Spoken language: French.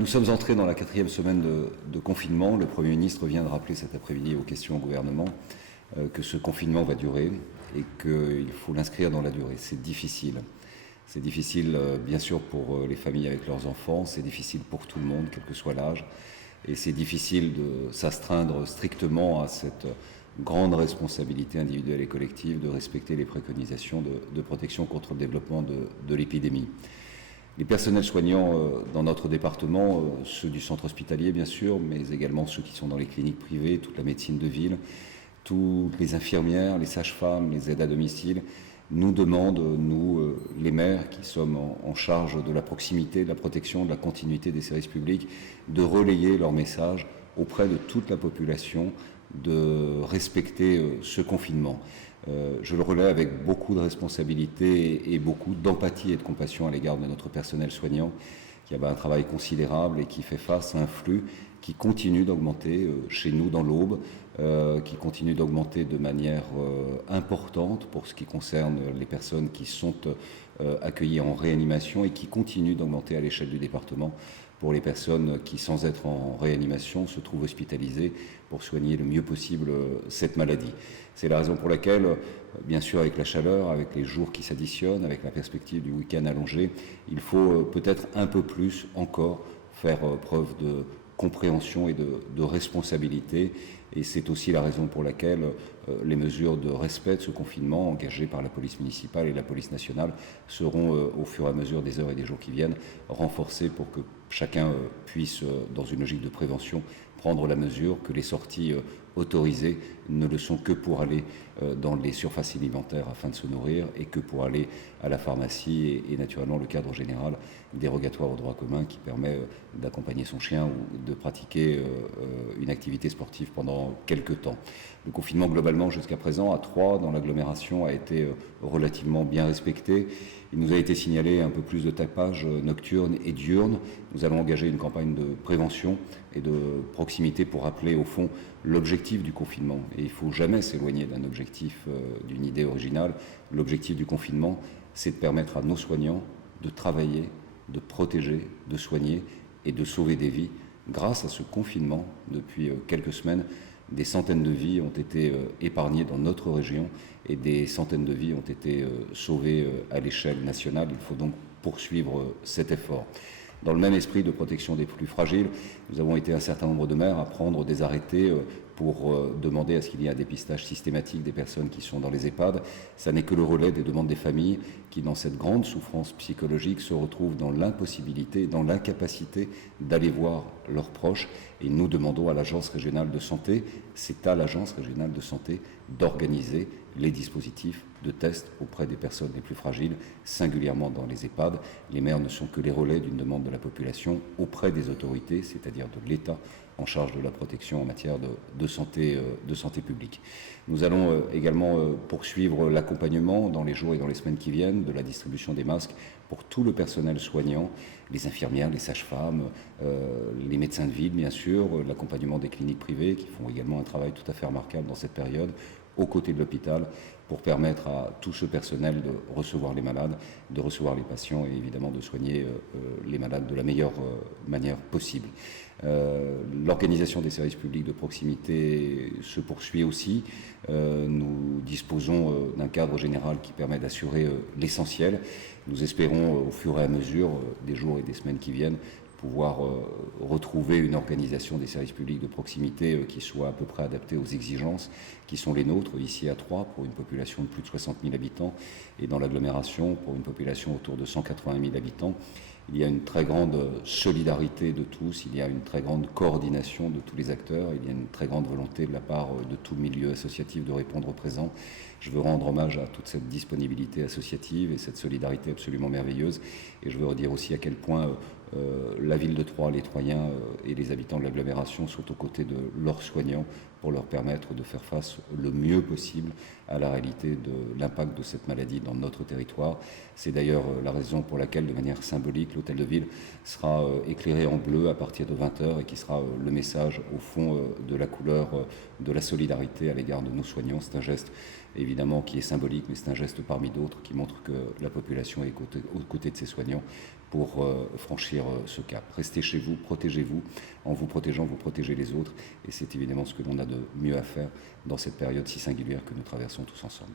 Nous sommes entrés dans la 4e semaine de confinement. Le Premier ministre vient de rappeler cet après-midi aux questions au gouvernement que ce confinement va durer et qu'il faut l'inscrire dans la durée. C'est difficile. C'est difficile, bien sûr, pour les familles avec leurs enfants. C'est difficile pour tout le monde, quel que soit l'âge. Et c'est difficile de s'astreindre strictement à cette grande responsabilité individuelle et collective de respecter les préconisations de protection contre le développement de l'épidémie. Les personnels soignants dans notre département, ceux du centre hospitalier bien sûr, mais également ceux qui sont dans les cliniques privées, toute la médecine de ville, toutes les infirmières, les sages-femmes, les aides à domicile, nous demandent, nous, les maires qui sommes en charge de la proximité, de la protection, de la continuité des services publics, de relayer leur message auprès de toute la population, de respecter ce confinement. Je le relais avec beaucoup de responsabilité et beaucoup d'empathie et de compassion à l'égard de notre personnel soignant qui a un travail considérable et qui fait face à un flux qui continue d'augmenter chez nous dans l'Aube, qui continue d'augmenter de manière importante pour ce qui concerne les personnes qui sont accueillies en réanimation et qui continue d'augmenter à l'échelle du département pour les personnes qui, sans être en réanimation, se trouvent hospitalisées pour soigner le mieux possible cette maladie. C'est la raison pour laquelle, bien sûr avec la chaleur, avec les jours qui s'additionnent, avec la perspective du week-end allongé, il faut peut-être un peu plus encore faire preuve de compréhension et de responsabilité. Et c'est aussi la raison pour laquelle les mesures de respect de ce confinement engagées par la police municipale et la police nationale seront au fur et à mesure des heures et des jours qui viennent renforcées pour que chacun puisse, dans une logique de prévention, prendre la mesure que les sorties autorisées ne le sont que pour aller dans les surfaces alimentaires afin de se nourrir et que pour aller à la pharmacie et naturellement le cadre général dérogatoire au droit commun qui permet d'accompagner son chien ou de pratiquer une activité sportive pendant quelques temps. Le confinement globalement jusqu'à présent à Troyes dans l'agglomération a été relativement bien respecté. Il nous a été signalé un peu plus de tapage nocturne et diurne. Nous allons engager une campagne de prévention et de proximité pour rappeler au fond l'objectif du confinement. Et il ne faut jamais s'éloigner d'un objectif, d'une idée originale. L'objectif du confinement, c'est de permettre à nos soignants de travailler, de protéger, de soigner et de sauver des vies. Grâce à ce confinement, depuis quelques semaines, des centaines de vies ont été épargnées dans notre région et des centaines de vies ont été sauvées à l'échelle nationale. Il faut donc poursuivre cet effort. Dans le même esprit de protection des plus fragiles, nous avons été un certain nombre de maires à prendre des arrêtés pour demander à ce qu'il y ait un dépistage systématique des personnes qui sont dans les EHPAD. Ça n'est que le relais des demandes des familles qui, dans cette grande souffrance psychologique, se retrouvent dans l'impossibilité, dans l'incapacité d'aller voir leurs proches. Et nous demandons à l'Agence régionale de santé, c'est à l'Agence régionale de santé d'organiser les dispositifs de tests auprès des personnes les plus fragiles, singulièrement dans les EHPAD. Les maires ne sont que les relais d'une demande de la population auprès des autorités, c'est-à-dire de l'État en charge de la protection en matière de santé publique. Nous allons également poursuivre l'accompagnement dans les jours et dans les semaines qui viennent de la distribution des masques pour tout le personnel soignant, les infirmières, les sages-femmes, les médecins de ville bien sûr, l'accompagnement des cliniques privées qui font également un travail tout à fait remarquable dans cette période, aux côtés de l'hôpital, pour permettre à tout ce personnel de recevoir les malades, de recevoir les patients et évidemment de soigner les malades de la meilleure manière possible. L'organisation des services publics de proximité se poursuit aussi. Nous disposons d'un cadre général qui permet d'assurer l'essentiel. Nous espérons au fur et à mesure des jours et des semaines qui viennent pouvoir retrouver une organisation des services publics de proximité qui soit à peu près adaptée aux exigences qui sont les nôtres ici à Troyes pour une population de plus de 60 000 habitants et dans l'agglomération pour une population autour de 180 000 habitants. Il y a une très grande solidarité de tous, il y a une très grande coordination de tous les acteurs, il y a une très grande volonté de la part de tout le milieu associatif de répondre au présent. Je veux rendre hommage à toute cette disponibilité associative et cette solidarité absolument merveilleuse. Et je veux redire aussi à quel point la ville de Troyes, les Troyens et les habitants de l'agglomération sont aux côtés de leurs soignants pour leur permettre de faire face le mieux possible à la réalité de l'impact de cette maladie dans notre territoire. C'est d'ailleurs la raison pour laquelle, de manière symbolique, l'Hôtel de Ville sera éclairé en bleu à partir de 20h et qui sera le message, au fond, de la couleur de la solidarité à l'égard de nos soignants. C'est un geste, évidemment, qui est symbolique, mais c'est un geste parmi d'autres qui montre que la population est aux côtés de ses soignants pour franchir ce cap. Restez chez vous, protégez-vous. En vous protégeant, vous protégez les autres. Et c'est évidemment ce que l'on a de mieux à faire dans cette période si singulière que nous traversons tous ensemble.